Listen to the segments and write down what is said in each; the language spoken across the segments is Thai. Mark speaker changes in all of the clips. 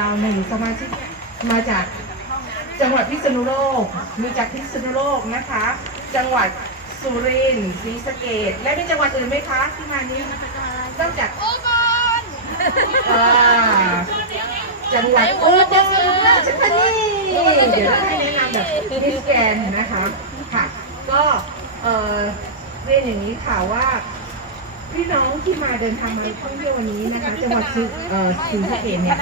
Speaker 1: เราหนึ่งสมาชิกมาจากจังหวัดพิษณุโลก มีจากพิษณุโลกนะคะ จังหวัดสุรินทร์ศรีสะเกษและมีจังหวัดอื่นไหมคะที่มานี้นอกจาก
Speaker 2: โอ้บอล
Speaker 1: อ่าจังหวัดโอ้บลราชธานีเดี๋ยวให้แนะนำแบบมิสแกนนะคะค่ะ ก็เอ่อเรียนอย่างนี้ค่ะว่าพี่น้องที่มาเดินทางมาท่องเที่ยววันนี้นะคะจังหวัดศรีเอ่อศรีสะเกษเนี่ย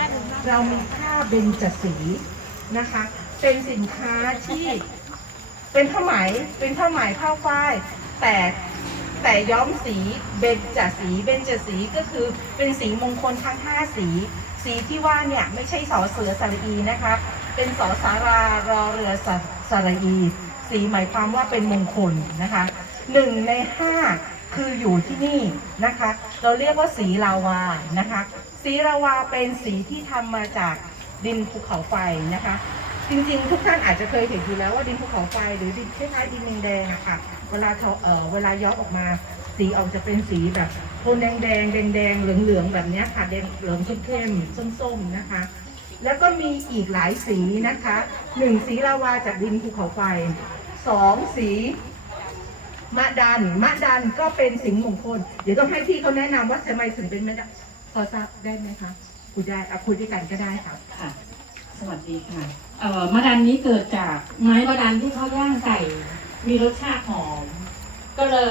Speaker 1: เรามีผ้าเบญจสีนะคะ เป็นสินค้าที่เป็นผ้าไหมเป็นผ้าไหมผ้าฝ้ายแต่แต่ย้อมสีเบญจสีเบญจสีก็คือเป็นสีมงคลทั้ง5สี สีที่ว่าเนี่ยไม่ใช่สอเสือสระอีนะคะ เป็นสอสารารอเรือสสระอี สีหมายความว่าเป็นมงคลนะคะหนึ่งในห้า คืออยู่ที่นี่นะคะ เราเรียกว่าสีลาวานะคะ สีลาวาเป็นสีที่ทำมาจากดินภูเขาไฟนะคะ จริงๆ ทุกท่านอาจจะเคยเห็นอยู่แล้วว่าดินภูเขาไฟหรือดินคล้ายๆดินแดงๆอะค่ะเวลาเอ่อเวลาย้อมออกมา สีออกจะเป็นสีแบบโทนแดงๆแดงๆเหลืองๆแบบนี้ค่ะแดงเหลืองเข้มๆส้มๆนะคะ แล้วก็มีอีกหลายสีนะคะหนึ่งสีลาวาจากดินภูเขาไฟสองสี มะดัน มะดันก็เป็นสิ่งมงคล เดี๋ยวต้องให้พี่เขาแนะนำว่าทำไมถึงเป็นมะดันพอทราบได้ไหมคะคุยได้เอาคุยด้วยกันก็ได้ค่ะ
Speaker 3: ค่ะสวัสดีค่ะเอ่อมะดันนี้เกิดจากไม้มะดันที่เขาย่างไก่ มีรสชาติหอม ก็เลย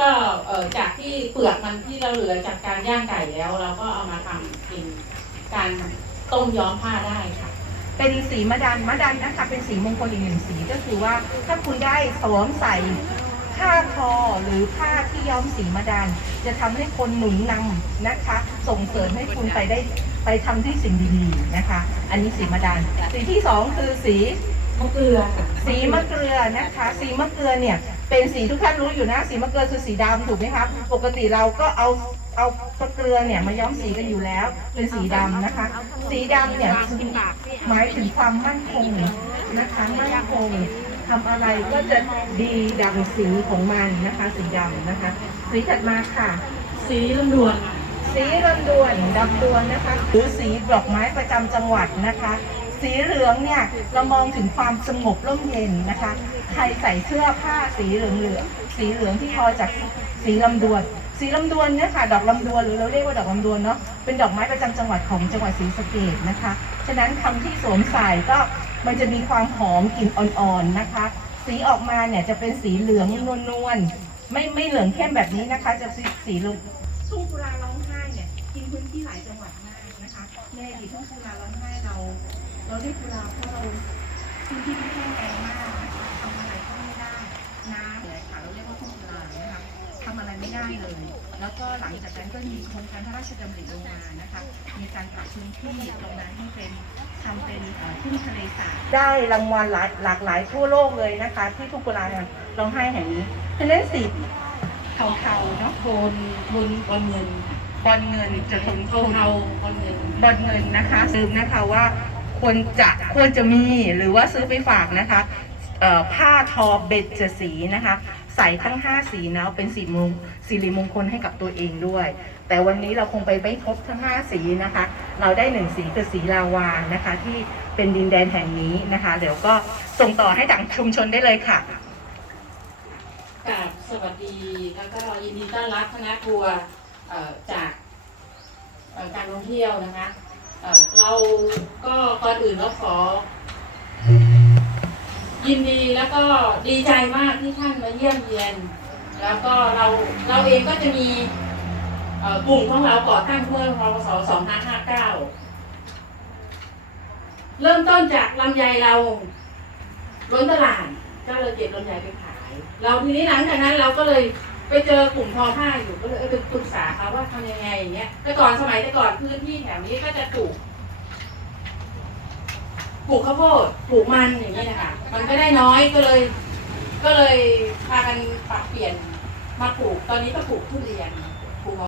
Speaker 3: ก็เอ่อจากที่เปลือกมันที่เราเหลือจากการย่างไก่แล้ว เราก็เอามาทำเป็นการต้มย้อมผ้าได้ค่ะ
Speaker 1: เป็นสีมะดันมะดันนะคะเป็นสีมงคลอีกหนึ่งสีก็คือว่าถ้าคุณได้สวมใส่ ผ้าคอหรือผ้าที่ย้อมสีมะดันจะทำให้คนหนุนนำนะคะ ส่งเสริมให้คุณไปได้ไปทำที่สิ่งดีๆนะคะ อันนี้สีมะดันสีที่สองคือสี
Speaker 3: มะเกลือ
Speaker 1: สีมะเกลือนะคะ สีมะเกลือเนี่ยเป็นสีทุกท่านรู้อยู่นะ สีมะเกลือคือสีดำถูกไหมครับปกติเราก็เอาเอามะเกลือเนี่ยมาย้อมสีกันอยู่แล้ว เป็นสีดำนะคะ สีดำเนี่ยหมายถึงความมั่นคงนะคะมั่นคง ทำอะไรก็จะดีดังสีของมันนะคะ สีดำนะคะ สีถัดมาค่ะ
Speaker 3: สีลำดวน
Speaker 1: สีรำดวนดำดวนนะคะหรือสีดอกไม้ประจำจังหวัดนะคะ สีเหลืองเนี่ยเรามองถึงความสงบร่มเย็นนะคะ ใครใส่เสื้อผ้าสีเหลืองเหลืองๆสีเหลืองที่ทอจากสีลำดวนสีลำดวนเนี่ยค่ะ ดอกลำดวนหรือเราเรียกว่าดอกลำดวนเนาะเป็นดอกไม้ประจำจังหวัดของจังหวัดศรีสะเกษนะคะ ฉะนั้นคำที่สวมใส่ก็ มันจะมีความหอมกลิ่นอ่อนๆนะคะ สีออกมาเนี่ยจะเป็นสีเหลืองนวลๆไม่ไม่เหลืองเข้มแบบนี้นะคะ จะสีสีเหลืองทุ่งกุลาร้องไห้เนี่ยกินพื้นที่หลายจังหวัดมากนะคะในอดีตทุ่งกุลาร้องไห้เรา เราได้กุลาเพราะเราพื้นที่ที่แห้งแล้งมากนะคะทำอะไรก็ไม่ได้น้ำเลยค่ะเราเรียกว่าทุ่งกุลานะคะทำอะไรไม่ได้เลย แล้วก็หลังจากนั้นก็มีโครงการพระราชดำริลงมานะคะ การปรับพื้นที่ตรงนั้นให้เป็นทำเป็นเอ่อทุ่งทะเลสาบได้รางวัลหลายหลากหลายทั่วโลกเลยนะคะ ที่ทุ่งกุลาร้องไห้แห่งนี้ฉะนั้นสีเทาๆเนาะ
Speaker 3: โทนโทนบอลเงินค่ะ
Speaker 1: บอลเงินจะทน
Speaker 3: โท
Speaker 1: โท
Speaker 3: น
Speaker 1: น
Speaker 3: เทาบอลเงิน
Speaker 1: บอลเงินนะคะลืมนะคะว่าควรจะควรจะมีหรือว่าซื้อไปฝากนะคะเอ่อผ้าทอเบญจสีนะคะ ใส่ทั้ง 5 สีนะเป็นสีมงสิริมงคลให้กับตัวเองด้วย แต่วันนี้เราคงไปไม่ครบทั้ง 5 สีนะคะ เราได้หนึ่งสีคือสีลาวานะคะ ที่เป็นดินแดนแห่งนี้นะคะ เดี๋ยวก็ส่งต่อให้ทางชุมชนได้เลยค่ะ
Speaker 3: กราบสวัสดีแล้วก็ยินดีต้อนรับคณะทัวร์จากการท่องเที่ยวนะคะเเราก็ก่อนอื่นเราขอ ยินดีแล้วก็ดีใจมากที่ท่านมาเยี่ยมเยียน แล้วก็เราเราเองก็จะมี กลุ่มของเราก่อตั้งเมื่อพศ2559 เริ่มต้นจากลำไยเราล้นตลาดก็เลยเก็บลำไยไปขาย เราทีนี้หลังจากนั้นเราก็เลยไปเจอกลุ่มทอผ้าอยู่ก็เลยไปปรึกษาเขาว่าทำยังไงอย่างเงี้ยแต่ก่อนสมัยแต่ก่อนพื้นที่แถวนี้ก็จะปลูกปลูกข้าวโพดปลูกมันอย่างนี้นะคะมันก็ได้น้อยก็เลย ก็เลยพากันปรับเปลี่ยนมาปลูกตอนนี้ก็ปลูกทุเรียน